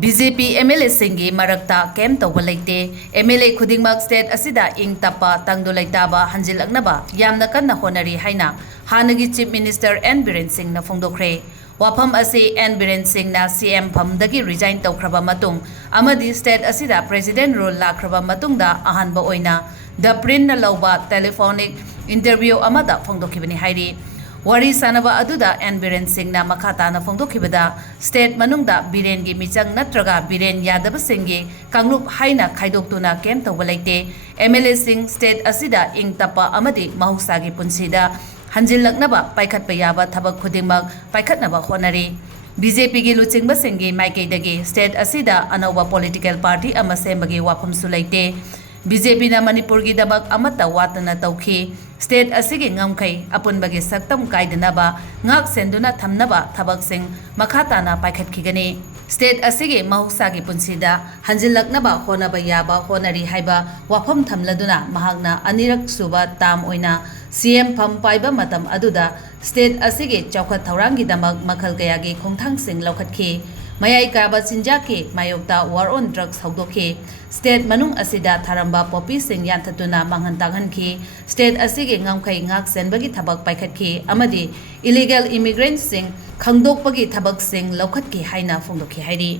BJP MLA Singhi Marakta kem tawba leite MLA khudingmak state asida ing tapa tangdo leitaba hanjilaknaba yamna kanna honari haina hanagi chief minister Biren Singh na Phongdokhre wafam ase Biren Singh na CM phamdagi resign tawkraba matung amadi state asida president role lakraba matungda ahanba oina the print na lawba telephonic interview amada phongdokhibani hairi Wari sanaba aduda Biren Singh na makata na phongdokhibada state manungda Biren gi michang natraga Biren yadaba Singhi kanglup Haina khaidoktuna kem tawba leite MLA Singh state asida ing tapa amadi mahusagi punsida hanjilaknaba paikhatpa yaba thabak khudingmak paikhatnaba honari BJP gi luchingba Singhi maikeidagi state asida anauba political party ama sembagi wafam sulaite BJP na Manipur gi dabak amata watana tawki state asigi ngamkai apunbagi saktam kaidanaba ngak senduna thamnaba thabak sing makhata na paikhatkigani state asigi mahusagi punsida hanjilaknaba honaba yaba honari haiba wafam thamladuna mahagna anirak suba tam oina CM pham paiba matam aduda state asigi chawkhat thaurangi damak makhal kayagi khongthang sing laukhatki Mayai kaba sinjaki mayokta war on drugs hawdokhi state manung asida tharamba popi sing yanthatuna manghantanganki state asigi ngamkai ngak senbagi thabak paikhatki amadi illegal immigrants sing khangdokpagi thabak sing laukhatki haina phongdokhi hairi